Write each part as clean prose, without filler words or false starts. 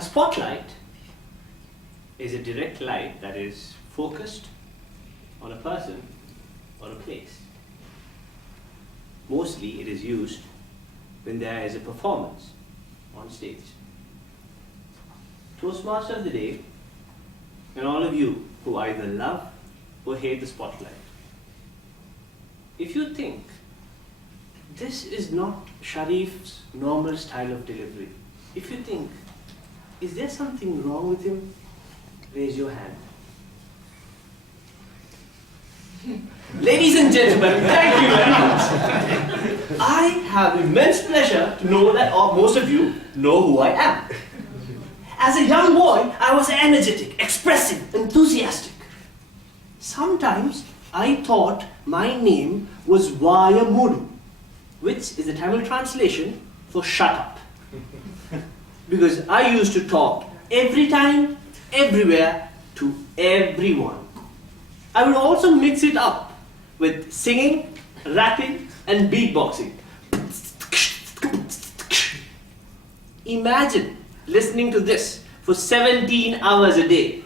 A spotlight is a direct light that is focused on a person or a place. Mostly it is used when there is a performance on stage. Toastmaster of the day, and all of you who either love or hate the spotlight. If you think this is not Shareef's normal style of delivery, if you think, is there something wrong with him? Raise your hand. Ladies and gentlemen, thank you very much. I have immense pleasure to know that most of you know who I am. As a young boy, I was energetic, expressive, enthusiastic. Sometimes I thought my name was Vayamudu, which is the Tamil translation for shut up. Because I used to talk every time, everywhere, to everyone. I would also mix it up with singing, rapping, and beatboxing. Imagine listening to this for 17 hours a day.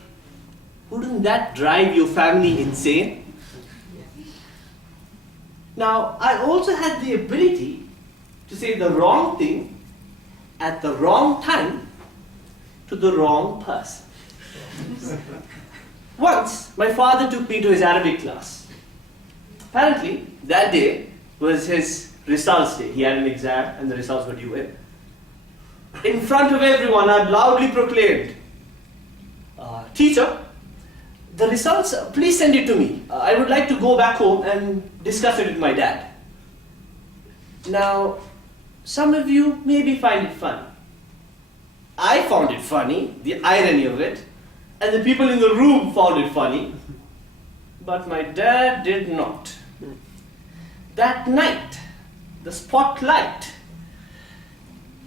Wouldn't that drive your family insane? Now, I also had the ability to say the wrong thing at the wrong time to the wrong person. Once, my father took me to his Arabic class. Apparently, that day was his results day. He had an exam and the results were due in. In front of everyone, I loudly proclaimed, "Teacher, the results, please send it to me. I would like to go back home and discuss it with my dad." Now, some of you maybe find it funny. I found it funny, the irony of it, and the people in the room found it funny, but my dad did not. That night, the spotlight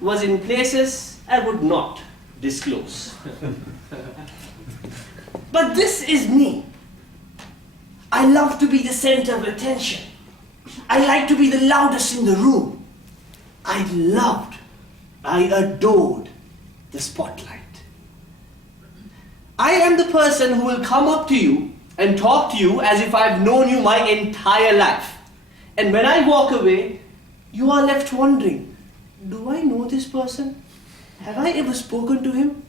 was in places I would not disclose. But this is me. I love to be the center of attention. I like to be the loudest in the room. I adored the spotlight. I am the person who will come up to you and talk to you as if I've known you my entire life. And when I walk away, you are left wondering, do I know this person? Have I ever spoken to him?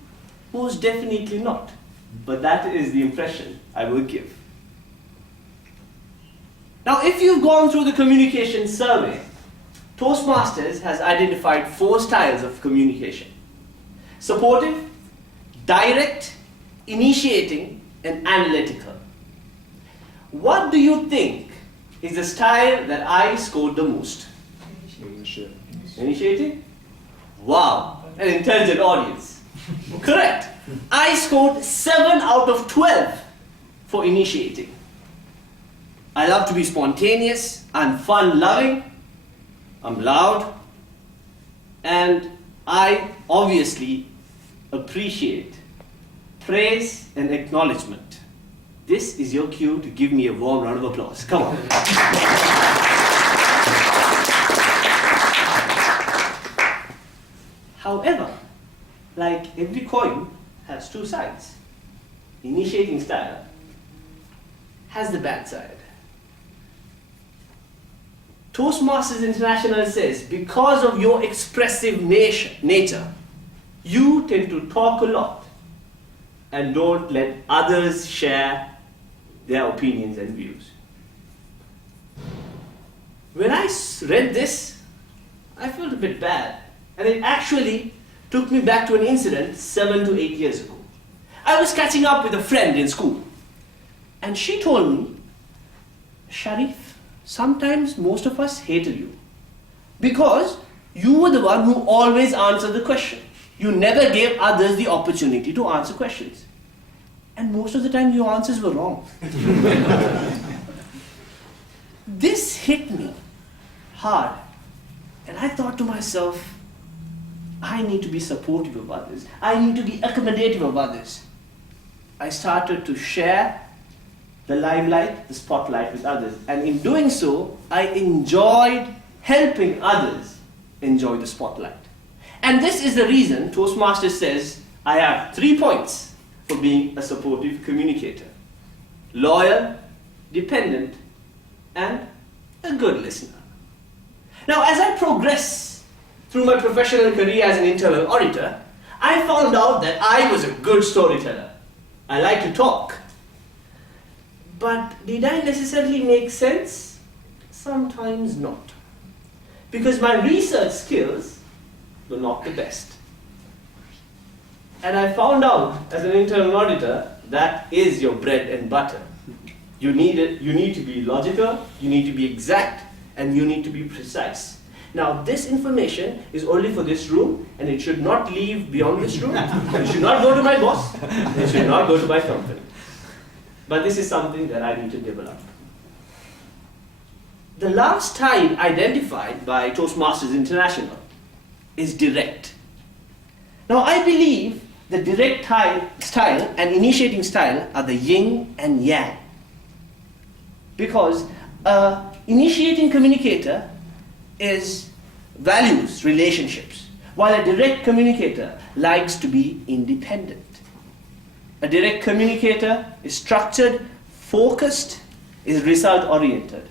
Most definitely not. But that is the impression I will give. Now, if you've gone through the communication survey, Toastmasters has identified 4 styles of communication: supportive, direct, initiating, and analytical. What do you think is the style that I scored the most? Initiating? Wow, an intelligent audience. Correct. I scored 7 out of 12 for initiating. I love to be spontaneous, I'm fun-loving, I'm loud, and I obviously appreciate praise and acknowledgement. This is your cue to give me a warm round of applause. Come on. However, like every coin has 2 sides. Initiating style has the bad side. Toastmasters International says, because of your expressive nature, you tend to talk a lot and don't let others share their opinions and views. When I read this, I felt a bit bad, and it actually took me back to an incident 7 to 8 years ago. I was catching up with a friend in school, and she told me, "Shareef, sometimes most of us hated you because you were the one who always answered the question. You never gave others the opportunity to answer questions. And most of the time your answers were wrong." This hit me hard, and I thought to myself, I need to be supportive of others. I need to be accommodative of others. I started to share the limelight, the spotlight with others. And in doing so, I enjoyed helping others enjoy the spotlight. And this is the reason Toastmasters says I have 3 points for being a supportive communicator: loyal, dependent, and a good listener. Now, as I progress through my professional career as an internal auditor, I found out that I was a good storyteller. I like to talk. But did I necessarily make sense? Sometimes not. Because my research skills were not the best. And I found out as an internal auditor, that is your bread and butter. You need to be logical, you need to be exact, and you need to be precise. Now, this information is only for this room, and it should not leave beyond this room. It should not go to my boss, it should not go to my company. But this is something that I need to develop. The last type identified by Toastmasters International is direct. Now, I believe the direct style and initiating style are the yin and yang. Because an initiating communicator values relationships, while a direct communicator likes to be independent. A direct communicator is structured, focused, is result-oriented.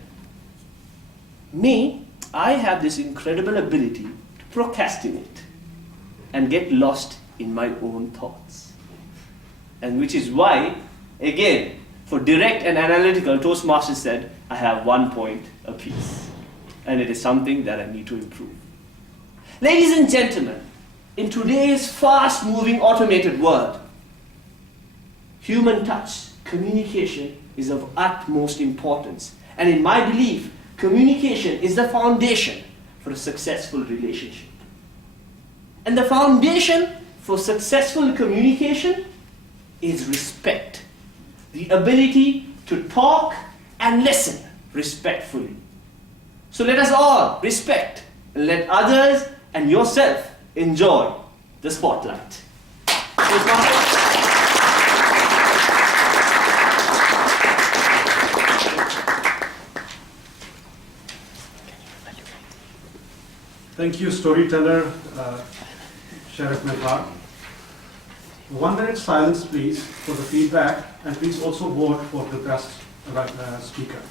Me, I have this incredible ability to procrastinate and get lost in my own thoughts. And which is why, again, for direct and analytical, Toastmasters said, I have 1 point apiece. And it is something that I need to improve. Ladies and gentlemen, in today's fast-moving automated world, human touch, communication is of utmost importance. And in my belief, communication is the foundation for a successful relationship. And the foundation for successful communication is respect. The ability to talk and listen respectfully. So let us all respect and let others and yourself enjoy the spotlight. Thank you, storyteller Shareef Mihlar. 1 minute silence, please, for the feedback, and please also vote for the best speaker.